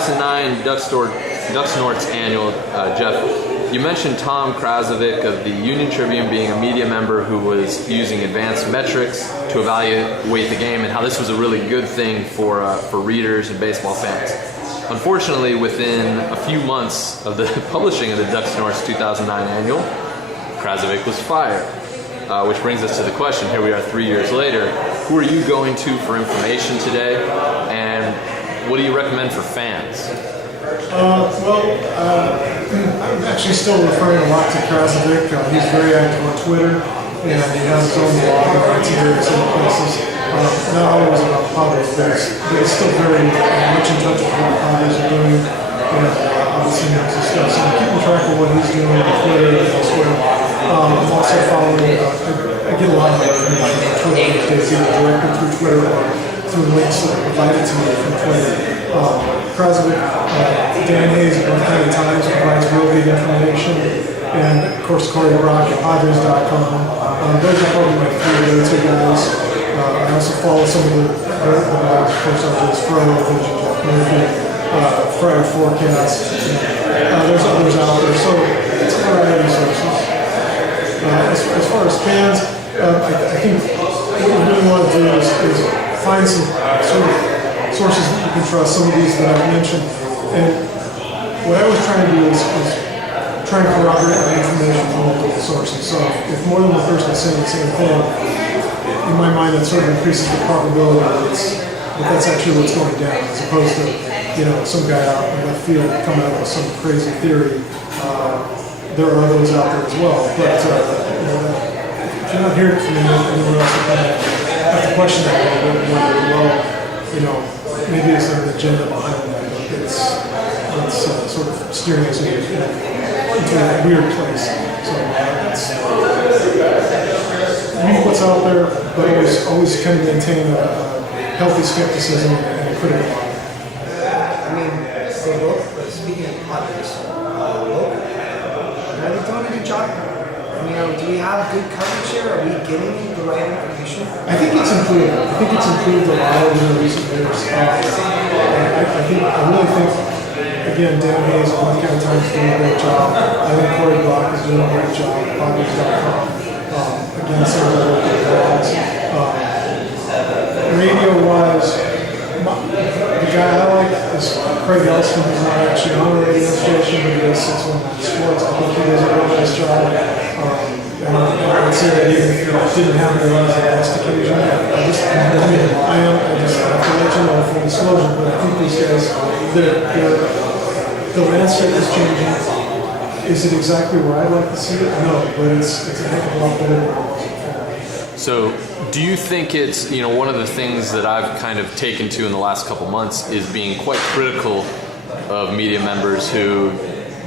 2009 Ducksnorts annual, Geoff, you mentioned Tom Krasovic of the Union Tribune being a media member who was using advanced metrics to evaluate the game and how this was a really good thing for readers and baseball fans. Unfortunately, within a few months of the publishing of the Ducksnorts 2009 annual, Krasovic was fired. Which brings us to the question, here we are 3 years later, who are you going to for information today, and what do you recommend for fans? I'm actually still referring a lot to Krasovic. He's very active on Twitter, and he has his own blog and writes in various other places. Not always about Padres, but he's still very much in touch with what the Padres are doing, and obviously knows his stuff. So I'm keeping track of what he's doing on Twitter and elsewhere. I'm also following, I get a lot of my information from Twitter these days, either directly through Twitter or through links that are provided to me from Twitter. Krasovic, Dan Hayes at North County Times provides real good information, and of course Corey Brock at Padres.com. Those are probably my three go-to guys. I also follow some of the blogs, of course, such as Fro, Geoff Murphy, Friday Forecast. There's others out there, so it's a variety of sources. As far as fans, I think what we really want to do is find some sort of sources that you can trust, some of these that I've mentioned. And what I was trying to do is try and corroborate my information from multiple sources. So if more than one person is saying the same thing, in my mind that sort of increases the probability that that's actually what's going down, as opposed to, some guy out in the field coming up with some crazy theory. There are others out there as well, but if you're not hearing it from anyone else, you kind of have to question that a little bit more. Maybe there's an agenda behind that, but it's sort of steering us into a weird place. So that's read what's out there, but always kind of maintain a healthy skepticism and a critical eye. They both, speaking of Padres, are they doing a good job? Do we have good coverage here? Are we getting the right information? I think it's improved. I think it's improved a lot in the recent years. I really think, again, Dan Hayes at North County Times is doing a great job. I think Corey Brock is doing a great job at Padres.com. Again, some of the local blogs. Radio-wise, the guy I like is Craig Elston, who's not actually on a radio station, but he does 619 Sports. I think he does a real nice job. And I would say that even if it didn't happen to us on the last occasion, I just have to let you know full disclosure, but I think these guys, the landscape is changing. Is it exactly where I'd like to see it? No, but it's a heck of a lot better than it was before. So do you think it's, one of the things that I've kind of taken to in the last couple months is being quite critical of media members who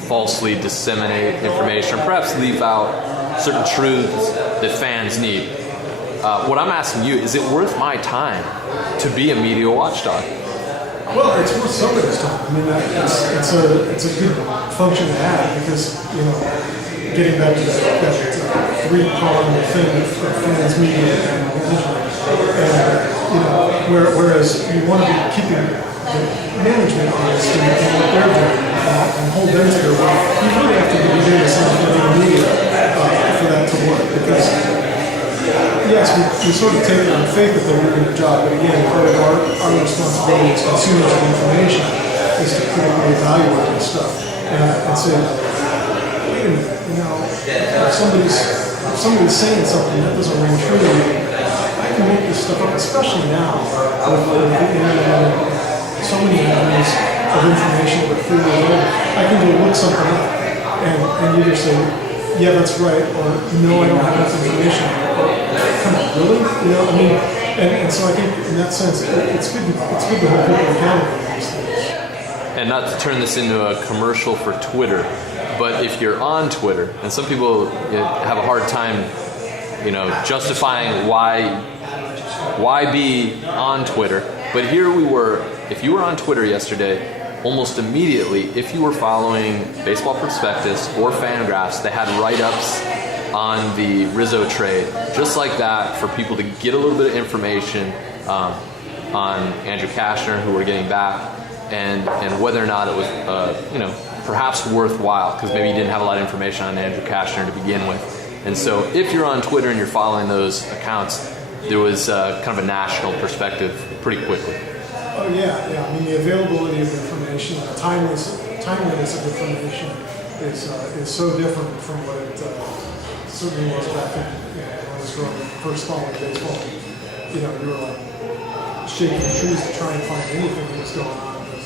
falsely disseminate information or perhaps leave out certain truths that fans need. What I'm asking you, is it worth my time to be a media watchdog? Well, it's worth somebody's time. It's a good function to have because, getting back to that three-pronged thing of fans, media, and management. And, whereas you want to be keeping the management honest in what they're doing and hold them to their word, you really have to be doing the same thing in the media for that to work. Because, yes, we sort of take it on faith that they're doing their job, but again, part of our responsibility as consumers of information is to critically evaluate this stuff and say, wait a minute, if somebody's saying something that doesn't ring true to me, I can make this stuff up, especially now with the internet and so many avenues of information that are freely available. I can go look something up and either say, yeah, that's right, or no, I don't have enough information. Come on, really? And so I think in that sense, it's good to hold people accountable for these things. And not to turn this into a commercial for Twitter, but if you're on Twitter, and some people have a hard time, justifying why be on Twitter, but here we were. If you were on Twitter yesterday, almost immediately, if you were following Baseball Prospectus or Fangraphs, they had write-ups on the Rizzo trade, just like that, for people to get a little bit of information on Andrew Cashner, who we're getting back. and whether or not it was, perhaps worthwhile, because maybe you didn't have a lot of information on Andrew Kashner to begin with. And so if you're on Twitter and you're following those accounts, there was kind of a national perspective pretty quickly. Oh yeah. I mean, the availability of information, the timeliness of information is so different from what it certainly was back when I was first following baseball. You were like shaking trees to try and find anything that was going on. But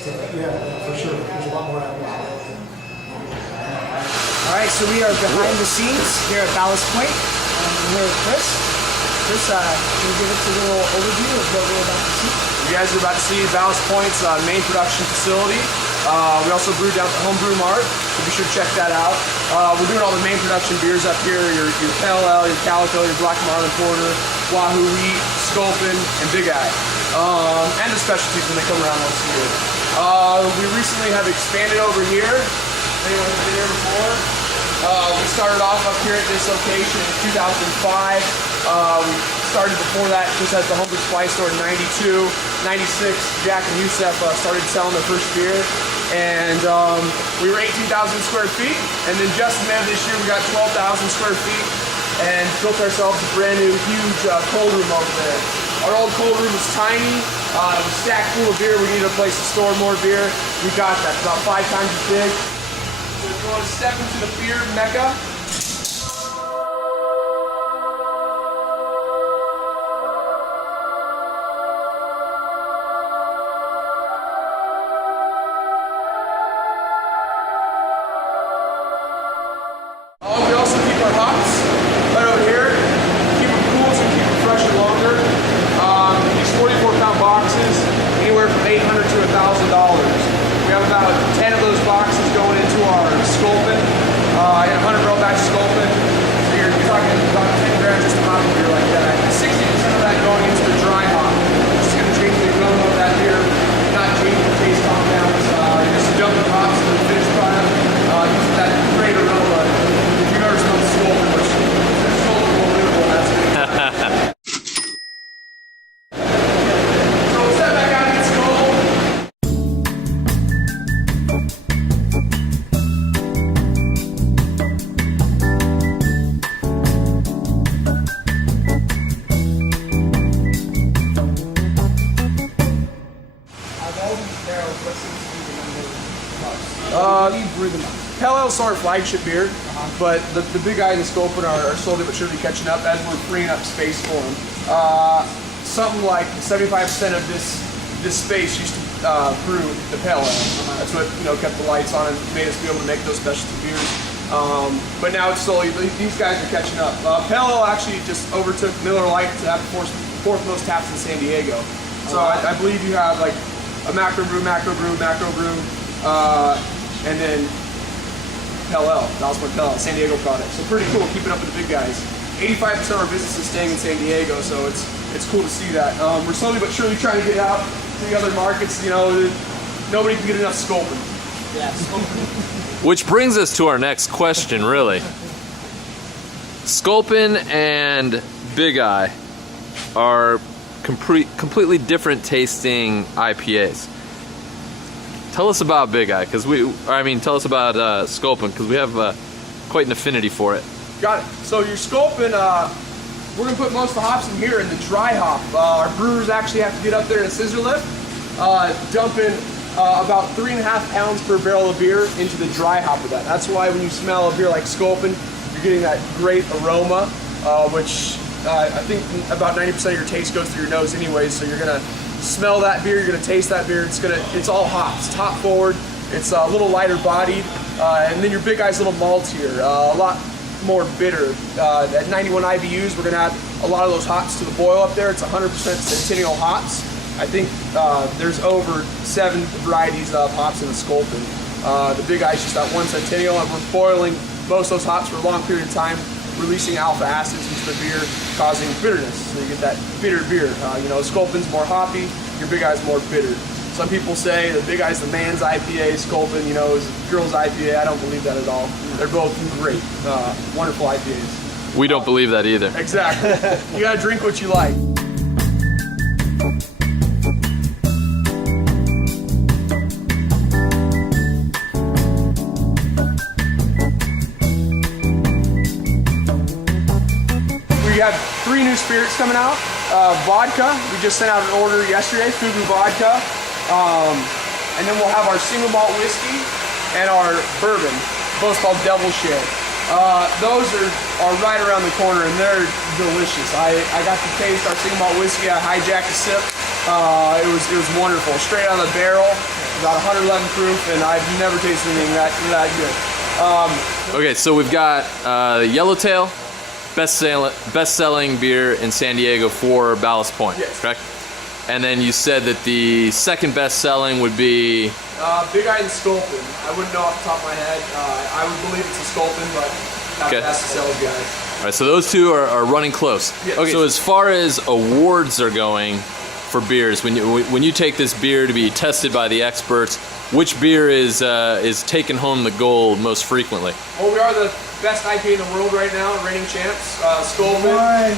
for sure, there's a lot more avenues. All right, so we are behind the scenes here at Ballast Point. I'm here with Chris. Chris, can you give us a little overview of what we're about to see? You guys are about to see Ballast Point's main production facility. We also brew down at the Homebrew Mart, so be sure to check that out. We're doing all the main production beers up here, your Pale Ale, your Calico, your Black Marlin Porter, Wahoo Wheat, Sculpin, and Big Eye. And the specialties when they come around once a year. We recently have expanded over here. Anyone who's been here before? We started off up here at this location in 2005. We started before that just as the Homebrew Supply Store in 92. 96, Jack and Youssef started selling their first beer. And we were 18,000 square feet. And then just in May of this year, we got 12,000 square feet and built ourselves a brand new, huge cold room over there. Our old cold room was tiny. It was stacked full of beer. We needed a place to store more beer. We got that. It's about 5 times as big. So if you want to step into the beer mecca, we also keep our hops right over here. Keep them cool so keep them fresh and longer. These 44-pound boxes, anywhere from $800 to $1,000. We have about 10 of those boxes going into our Sculpin, in a 100-barrel batch Sculpin. So you're talking about 10 grams just a hop of beer like that. 60% of that going into the dry hop, which is going to change the aroma of that beer, not change the taste compounds. You're just dumping hops into the finished product, using that great aroma. If you've ever smelled Sculpin, which is Sculpin will live on, that's it. So step back out and get cold. Pale Ale's our flagship beer, but the Big Eye and the Sculpin are slowly but surely catching up as we're freeing up space for them. Something like 75% of this space used to brew the Pale Ale. That's what kept the lights on and made us be able to make those specialty beers. But now it's slowly, these guys are catching up. Pale Ale actually just overtook Miller Lite to have the fourth most taps in San Diego. So I believe you have like a macro brew, and then Pale Ale, Ballast Point Pale Ale, San Diego product. So pretty cool, keeping up with the big guys. 85% of our business is staying in San Diego, so it's cool to see that. We're slowly but surely trying to get out to the other markets. Nobody can get enough Sculpin. Yeah, Which brings us to our next question, really. Sculpin and Big Eye are completely different tasting IPAs. Tell us about Big Eye, tell us about Sculpin, because we have quite an affinity for it. Got it. So your Sculpin, we're going to put most of the hops in here in the dry hop. Our brewers actually have to get up there in a scissor lift, dump in about 3.5 pounds per barrel of beer into the dry hop of that. That's why when you smell a beer like Sculpin, you're getting that great aroma, which I think about 90% of your taste goes through your nose anyway, so you're going to smell that beer, you're going to taste that beer. It's all hops, top forward. It's a little lighter bodied, and then your Big Eye's a little maltier, a lot more bitter. At 91 IBUs, we're going to add a lot of those hops to the boil up there. It's 100% Centennial hops. I think there's over 7 varieties of hops in the Sculpin. The Big Eye's just that one Centennial, and we're boiling most of those hops for a long period of time, releasing alpha acids into the beer, causing bitterness. So you get that bitter beer. Sculpin's more hoppy, your Big Eye's more bitter. Some people say the Big Eye's the man's IPA, Sculpin, is the girl's IPA. I don't believe that at all. They're both great, wonderful IPAs. We don't believe that either. Exactly. You gotta drink what you like. We have 3 new spirits coming out. Vodka, we just sent out an order yesterday, Fugu Vodka. And then we'll have our single malt whiskey and our bourbon, both called Devil Share. Those are right around the corner and they're delicious. I got to taste our single malt whiskey. I hijacked a sip. It was wonderful. Straight out of the barrel, about 111 proof, and I've never tasted anything that good. Okay, so we've got Yellowtail, best-selling beer in San Diego for Ballast Point, yes. Correct? And then you said that the second best-selling would be Big Eye and Sculpin. I wouldn't know off the top of my head. I would believe it's a Sculpin, but that's the sales guys. All right, so those two are running close. Yes. Okay, so as far as awards are going for beers, when you take this beer to be tested by the experts, which beer is taking home the gold most frequently? Well, we are the best IPA in the world right now, reigning champs. Sculpin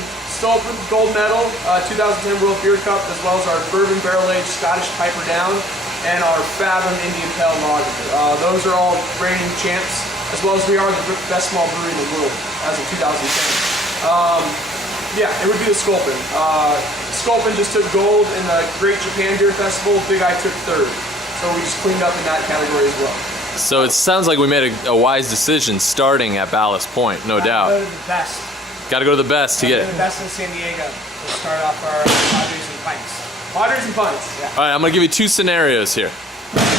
gold medal, 2010 World Beer Cup, as well as our bourbon barrel-aged Scottish Piper Down and our Fathom Indian Pale Lager. Those are all reigning champs, as well as we are the best small brewery in the world as of 2010. Yeah, it would be the Sculpin. Sculpin just took gold in the Great Japan Beer Festival. Big Eye took 3rd. So we just cleaned up in that category as well. So it sounds like we made a wise decision starting at Ballast Point, no doubt. Go to the best. Got to go to the best to get it. The best in San Diego. We'll start off our Padres and Pints. Padres and Pints, yeah. All right, I'm going to give you 2 scenarios here.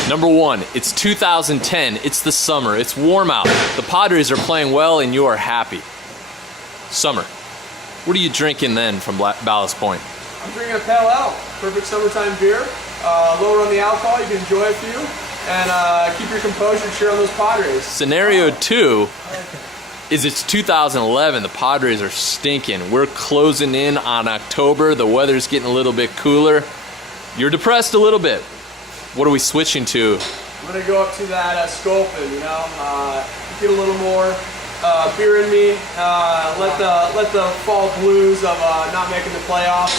Number 1, it's 2010. It's the summer. It's warm out. The Padres are playing well and you are happy. Summer. What are you drinking then from Ballast Point? I'm drinking a Pale Ale. Perfect summertime beer. Lower on the alcohol. You can enjoy a few. And keep your composure and cheer on those Padres. Scenario 2 is it's 2011. The Padres are stinking. We're closing in on October. The weather's getting a little bit cooler. You're depressed a little bit. What are we switching to? I'm going to go up to that Sculpin, you know. Get a little more beer in me. Let the fall blues of not making the playoffs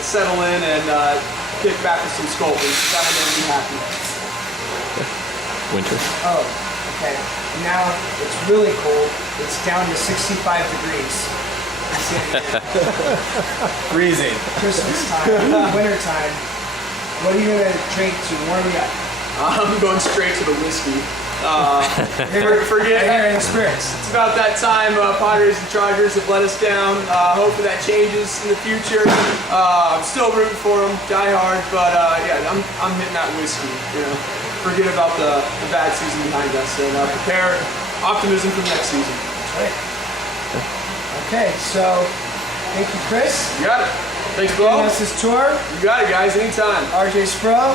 settle in and kick back with some Sculpin. That will make me happy. Winter. Oh, okay. Now it's really cold. It's down to 65 degrees. Freezing. Christmas time, winter time. What are you gonna drink to warm you up? I'm going straight to the whiskey. Forget Air and spirits. It's about that time. Padres and Chargers have let us down. Hopefully that changes in the future. I'm still rooting for them, die hard, but yeah, I'm hitting that whiskey. You know, forget about the bad season behind us and prepare optimism for the next season. That's right. Okay, so thank you, Chris. You got it. Thanks, Giving Bo. us this tour. You got it, guys. Anytime. RJ Spro,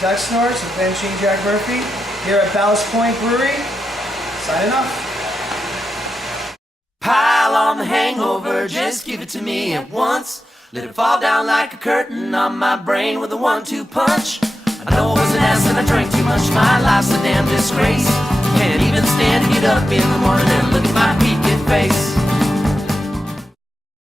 Ducksnorts, and Ben Shane Jack Murphy here at Ballast Point Brewery. Signing off. Pile on the hangover, just give it to me at once. Let it fall down like a curtain on my brain with a 1-2 punch. I know I was an ass and I drank too much. My life's a damn disgrace. Can't even stand to get up in the morning and look at my peaked face.